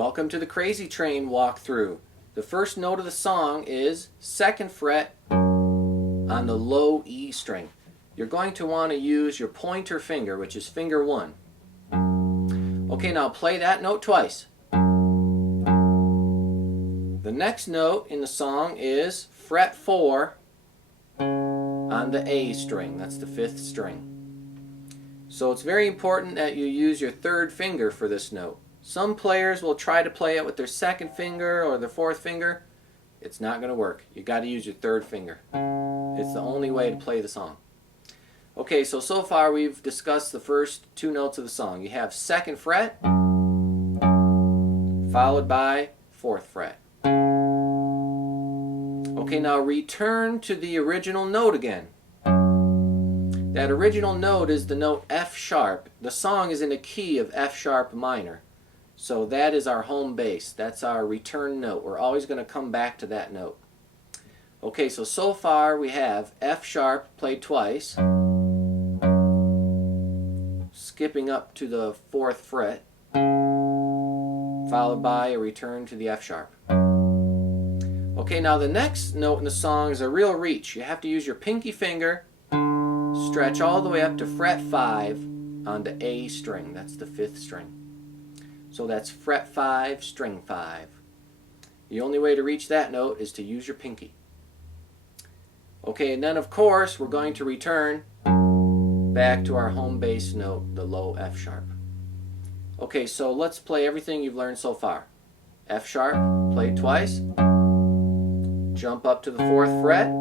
Welcome to the Crazy Train walkthrough. The first note of the song is 2nd fret on the low E string. You're going to want to use your pointer finger, which is finger 1. Okay, now play that note twice. The next note in the song is fret 4 on the A string. That's the 5th string. So it's very important that you use your 3rd finger for this note. Some players will try to play it with their 2nd finger or their 4th finger. It's not going to work. You got to use your 3rd finger. It's the only way to play the song. Okay, so far we've discussed the first 2 notes of the song. You have 2nd fret followed by 4th fret. Okay, now return to the original note again. That original note is the note F sharp. The song is in a key of F sharp minor. So that is our home base. That's our return note. We're always going to come back to that note. Okay, so far we have F sharp played twice, skipping up to the 4th fret, followed by a return to the F sharp. Okay, now the next note in the song is a real reach. You have to use your pinky finger, stretch all the way up to fret 5 on the A string. That's the 5th string. So that's fret 5, string 5. The only way to reach that note is to use your pinky. Okay, and then of course we're going to return back to our home base note, the low F sharp. Okay, so let's play everything you've learned so far. F sharp, played twice. Jump up to the 4th fret.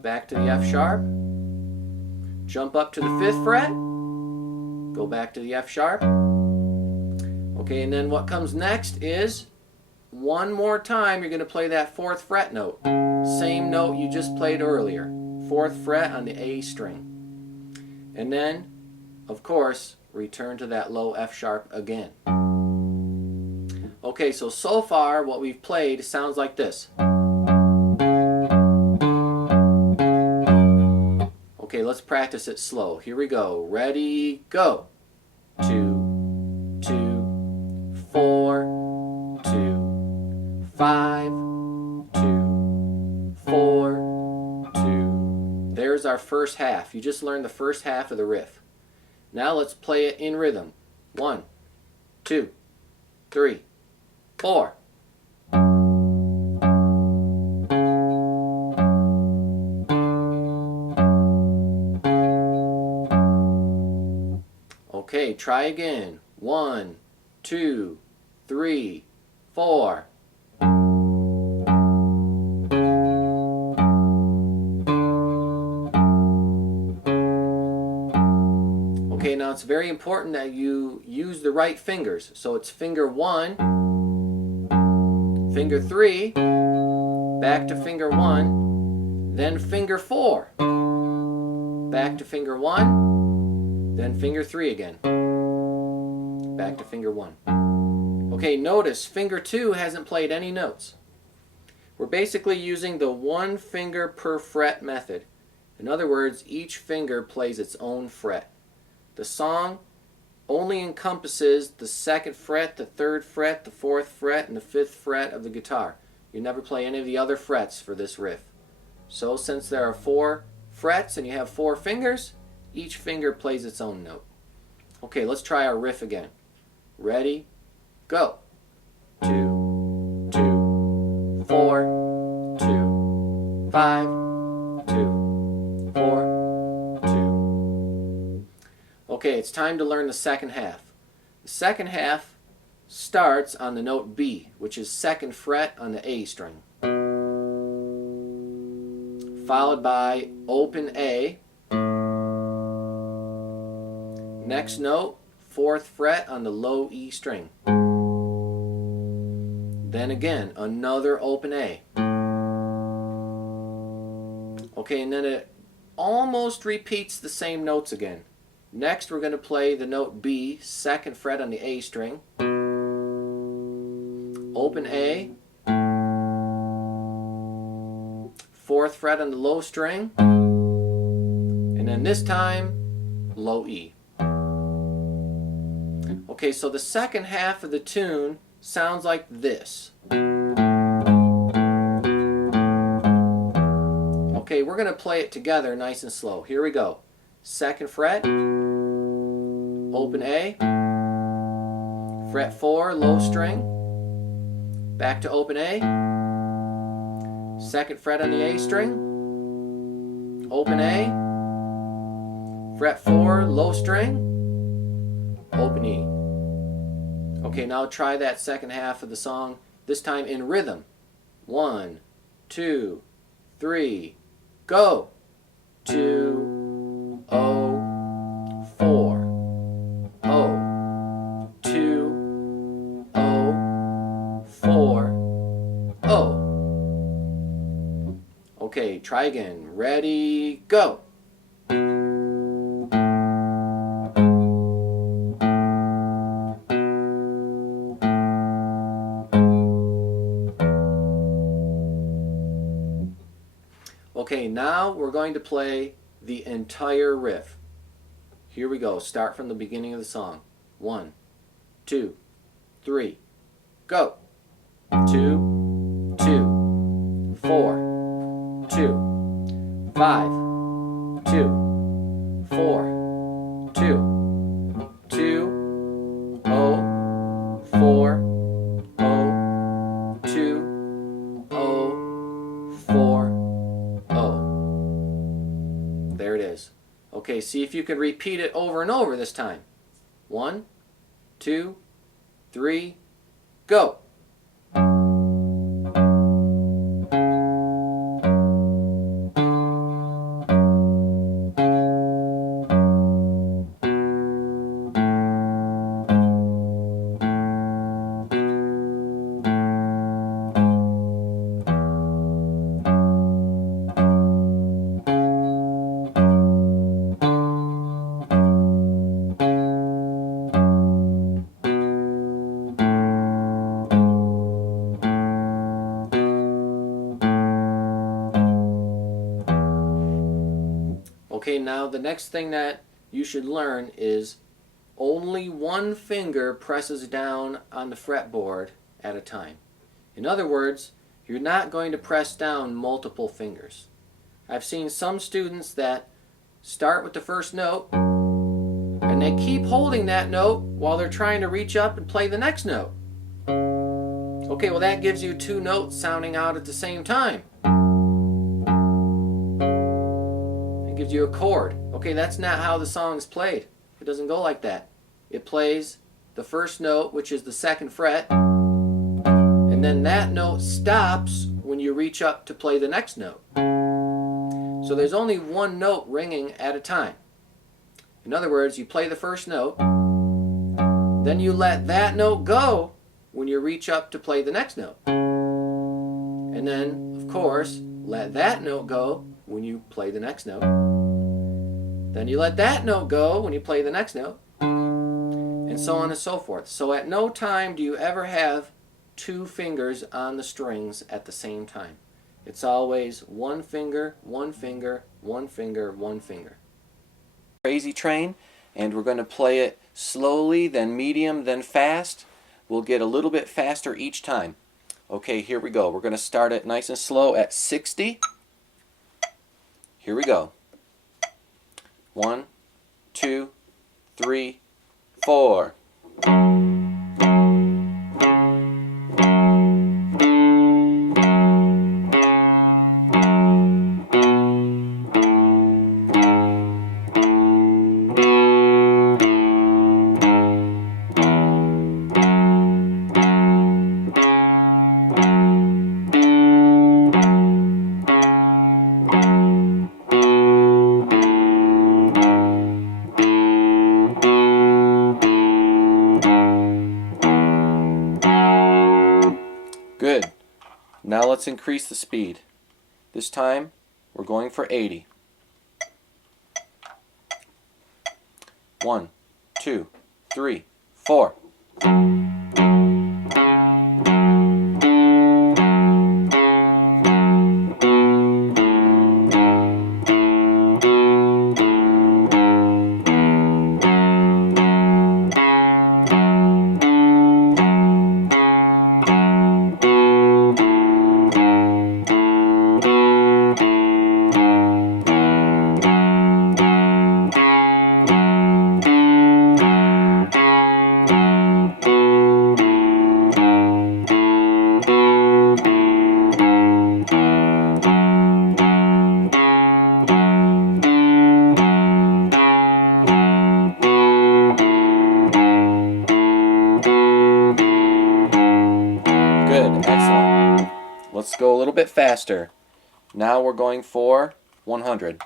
Back to the F sharp. Jump up to the 5th fret. Go back to the F sharp. Okay, and then what comes next is one more time you're going to play that 4th fret note. Same note you just played earlier. 4th fret on the A string. And then, of course, return to that low F sharp again. Okay, so far what we've played sounds like this. Okay, let's practice it slow. Here we go. Ready, go. 2, 2, 4, 2, 5, 2, 4, 2. There's our first half. You just learned the first half of the riff. Now let's play it in rhythm. 1, 2, 3, 4. Okay, try again. 1, 2, 3, 4. Okay, now it's very important that you use the right fingers. So it's finger 1, finger 3, back to finger 1, then finger 4, back to finger 1, then finger 3 again, back to finger 1. Okay, notice finger 2 hasn't played any notes. We're basically using the 1 finger per fret method. In other words, each finger plays its own fret. The song only encompasses the 2nd fret, the 3rd fret, the 4th fret, and the 5th fret of the guitar. You never play any of the other frets for this riff. So since there are 4 frets and you have 4 fingers, each finger plays its own note. Okay, let's try our riff again. Ready, go. 2, 2, 4, 2, 5, 2, 4, 2. Okay, it's time to learn the second half. The second half starts on the note B, which is 2nd fret on the A string, followed by open A. Next note, 4th fret on the low E string. Then again, another open A. Okay, and then it almost repeats the same notes again. Next, we're going to play the note B, 2nd fret on the A string. Open A. 4th fret on the low string. And then this time, low E. Okay, so the second half of the tune sounds like this. Okay, we're going to play it together nice and slow. Here we go. Second fret, open A, fret 4, low string, back to open A, second fret on the A string, open A, fret 4, low string, open E. Okay, now try that second half of the song, this time in rhythm. 1, 2, 3, go! 2, O, 4, O, 2, O, 4, O. Okay, try again. Ready, go! Okay, now we're going to play the entire riff. Here we go. Start from the beginning of the song. 1, 2, 3, go! 2, 2, 4, 2, 5, 2, 4, 2, 2, O, 4, O, 2, O, 4, O. There it is. Okay, see if you can repeat it over and over this time. 1, 2, 3, go! Okay, now the next thing that you should learn is only one finger presses down on the fretboard at a time. In other words, you're not going to press down multiple fingers. I've seen some students that start with the first note and they keep holding that note while they're trying to reach up and play the next note. Okay, well that gives you two notes sounding out at the same time. Gives you a chord. Okay, that's not how the song is played. It doesn't go like that. It plays the first note, which is the second fret, and then that note stops when you reach up to play the next note. So there's only one note ringing at a time. In other words, you play the first note, then you let that note go when you reach up to play the next note. And then, of course, let that note go when you play the next note. Then you let that note go when you play the next note, and so on and so forth. So at no time do you ever have two fingers on the strings at the same time. It's always one finger, one finger, one finger, one finger. Crazy Train, and we're going to play it slowly, then medium, then fast. We'll get a little bit faster each time. Okay, here we go. We're going to start it nice and slow at 60. Here we go. 1, 2, 3, 4. Good. Now let's increase the speed. This time we're going for 80. 1, 2, 3, 4. Let's go a little bit faster. Now we're going for 100.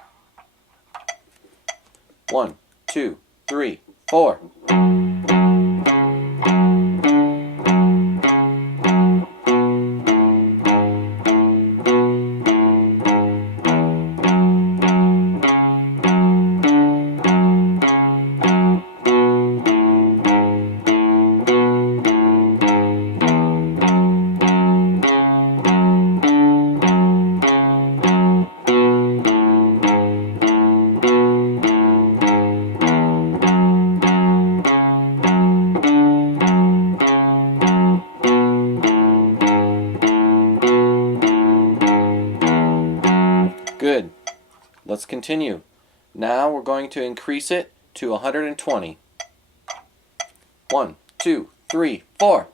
1, 2, 3, 4. Good. Let's continue. Now we're going to increase it to 120. 1, 2, 3, 4.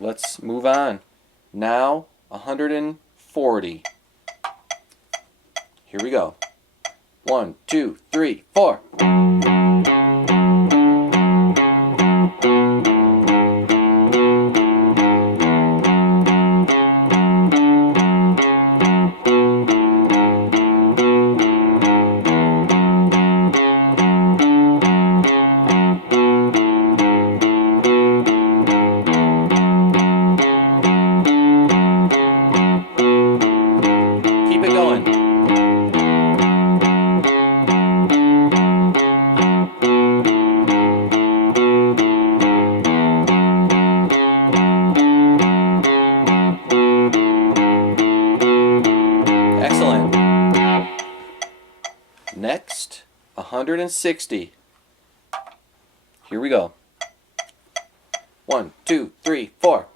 Let's move on. Now 140. Here we go. 1, 2, 3, 4. Keep it going. Excellent. Next, 160. Here we go. 1, 2, 3, 4.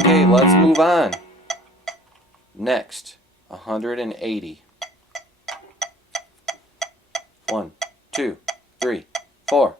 Okay, let's move on. Next, 180. 1, 2, 3, 4.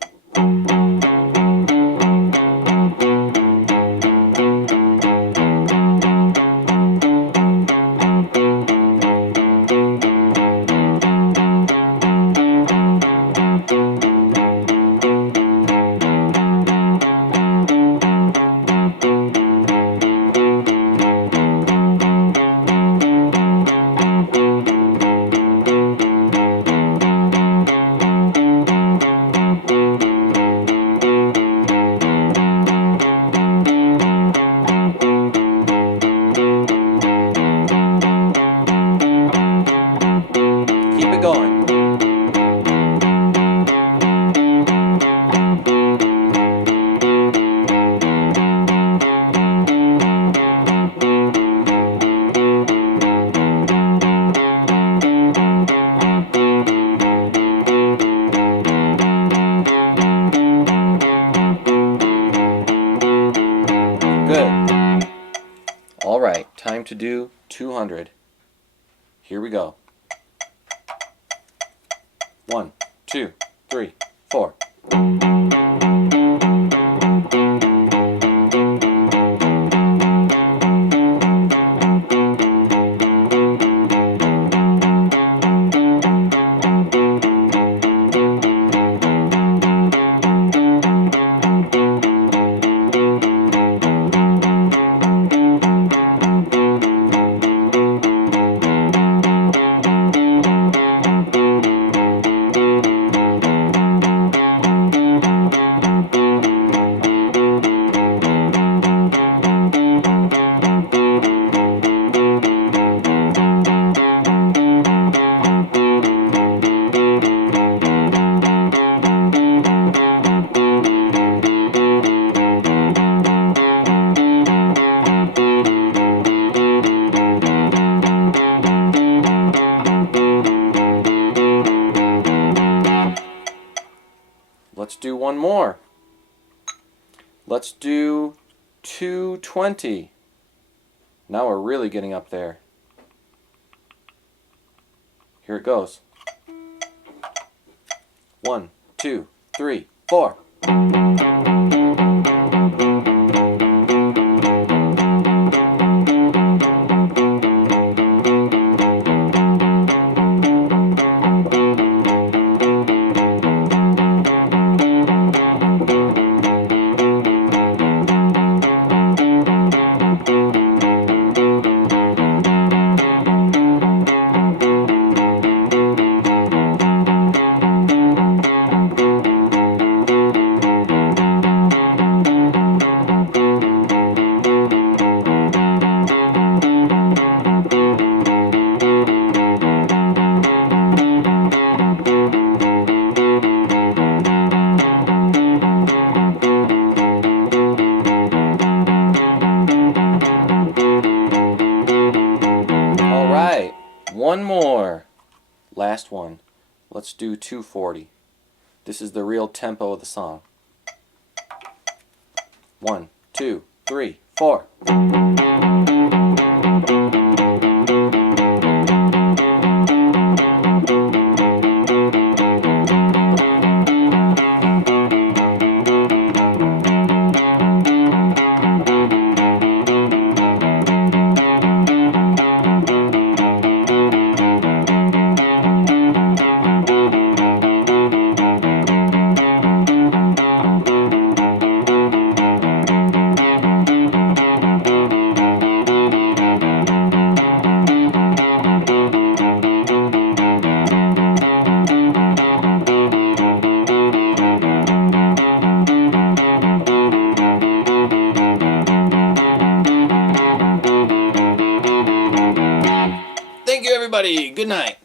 Keep it going. Good. All right, time to do 200. Here we go. 1, 2, 3, 4. Let's do one more. Let's do 220. Now we're really getting up there. Here it goes. 1, 2, 3, 4. One more. Last one. Let's do 240. This is the real tempo of the song. 1, 2, 3, 4. Thank you, everybody. Good night.